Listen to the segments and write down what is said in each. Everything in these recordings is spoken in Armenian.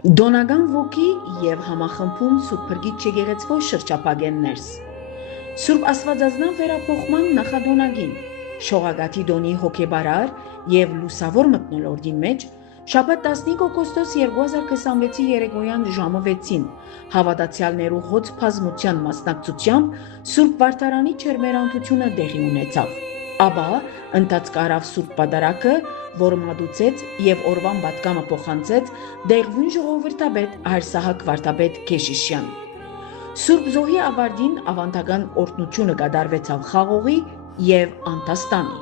Դոնական ոգի և համախմբում Սուրբ Փրկիչ եկեղեցվո շրջափակեններս։ Սուրբ Աստվածազնավ վերափոխման նախադոնագին, Շողագաթի դոնի հոգեբարար և լուսավոր մթնոլորտի մեջ, շաբաթ 15 օգոստոս 2026-ի երեկոյան ժամը 6-ին հավատացյալներու հոծ բազմության մասնակցությամբ Սուրբ Վարդարանի չերմերանցությունը տեղի ունեցավ։ Ապա ընթացք առավ Սուրբ Պատարագը, որը մատուցեց և օրվան պատգամը փոխանցեց Դեղվույն ժողովրդապետ Հայր Սահակ Վարդապետ Քեշիշյան։ Սուրբ Զոհի ավարտին ավանդական օրհնությունը կատարվեցավ խաղողի և անտաստանի։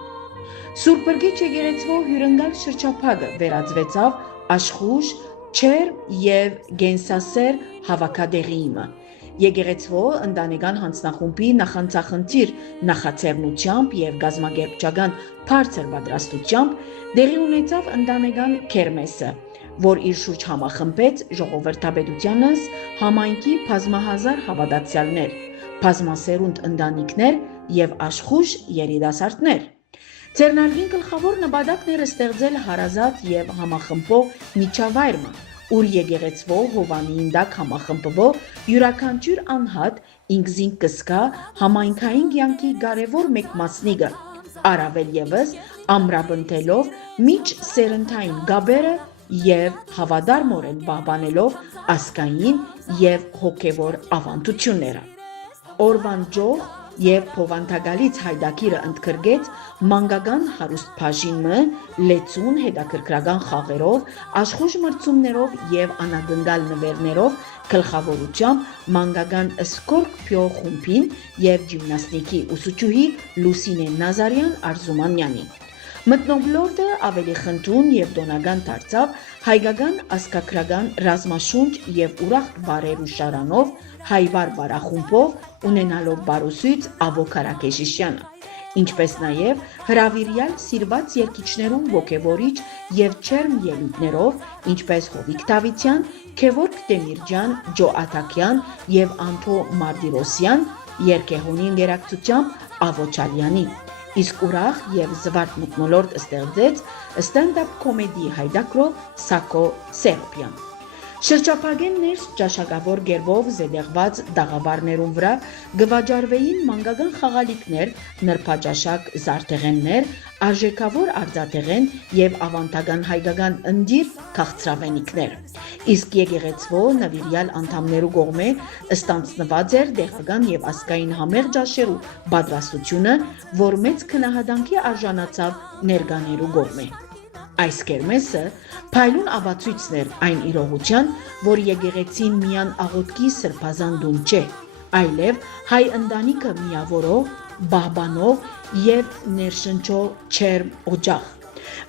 Սուրբ Փրկիչ եկեղեցվո հյուրընկալ շրջափակը վերածվեցավ աշխույժ, չերմ և գենսասեր հավաքատեղիի։ Եկեղեցվո ընտանեկան հանձնախումբի նախանցախնդիր նախաձեռնությամբ և կազմակերպչական բարձր պատրաստությամբ տեղի ունեցավ ընտանեկան քերմեսը, որ իր շուրջ համախմբեց ժողովրդապետությանս համայնքի բազմահազար հավատացյալներ, բազմասերունդ ընտանիքներ և աշխույժ երիտասարդներ։ Ձեռնարկին գլխավոր նպատակն էր ստեղծել հարազատ և համախմբող միջավայրը, ուր եկեղեցվո հովանին տակ համախմբվող յուրաքանչյուր անհատ ինքզինք կզգա համայնքային կյանքի կարևոր մեկ մասնիկը, առավել ևս ամրապնդելով միջսերնդային կապերը և հավատարմորեն պահպանելով ազգային և հոգևոր ավանդությունները։ Օրվան ճոխ և բովանդակալից հայտագիրը ընդգրկեց մանկական հարուստ բաժինը լեցուն հետաքրքրական խաղերով, աշխույժ մրցումներով և անակնկալ նվերներով գլխավորությամբ մանկական Սկորպիո խումբին և ջիմնաստիկի ուսուցչուհի Լուսինե Նազարյան Արզումանյանի։ Մթնոլորտը ավելի խնդուն և տոնական դարձավ հայկական ազգագրական ռազմաշունչ և ուրախ բառեր ու շարանով հայվար բառախումբով ունենալով բարուսույց Աբոլ Քարաքեշիշյանը, ինչպես նաև հրավիրյալ սիրված երգիչներու ոգևորիչ և չերմ ելույթներով, ինչպես Հովիկ Դավթյան, Գևորգ Դեմիրճյան, Ջո Աթաքյան և Անթո Մարտիրոսյան, երգեհոնի ընկերակցությամբ Ավոչալյանի, իսկ ուրախ և զվարթ մթնոլորտ ստեղծեց ստենդափ կոմեդի հայտակրող Սակո Սեհոբյան։ Շրջափակեն ներս ճաշակավոր կերպով զետեղված տաղավարներուն վրա կվաճառվեին մանկական խաղալիքներ, նրբաճաշակ զարդեղեններ, արժեքավոր արծաթեղեն և ավանդական հայկական ընտիր քաղցրավենիքներ, իսկ եկեղեցվո նվիրյալ անդամներու կողմէ ստանձնված էր տեղական և ազգային համեղ ճաշերու պատրաստությունը, որ մեծ քննադատի արժանացավ ներկաներու կողմէ։ Այս կերմեսը փայլուն ապացույցն էր այն իրողության, որ եկեղեցին միայն աղոթքի սրբազան տուն չէ, այլև հայ ընտանիքը միավորող, պահպանող և ներշնչող չերմ օջախ։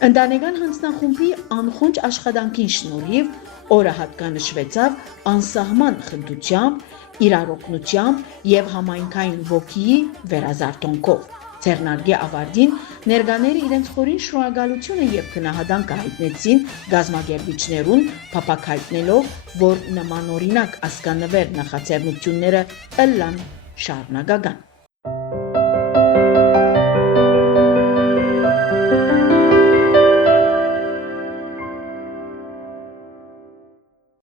Ընտանեկան հանձնախումբի անխոնջ աշխատանքին շնորհիվ օրը հատկանշվեցավ անսահման խնդությամբ, իրարօգնությամբ և համայնքային ոգիի վերազարթոնքով։ Ձեռնարկի ավարտին ներկաները իրենց խորին շնորհակալությունը և գնահատանքը հայտնեցին կազմակերպիչներուն, փափագ հայտնելով, որ նմանօրինակ ազգանվեր նախաձեռնությունները ըլլան շարունակական։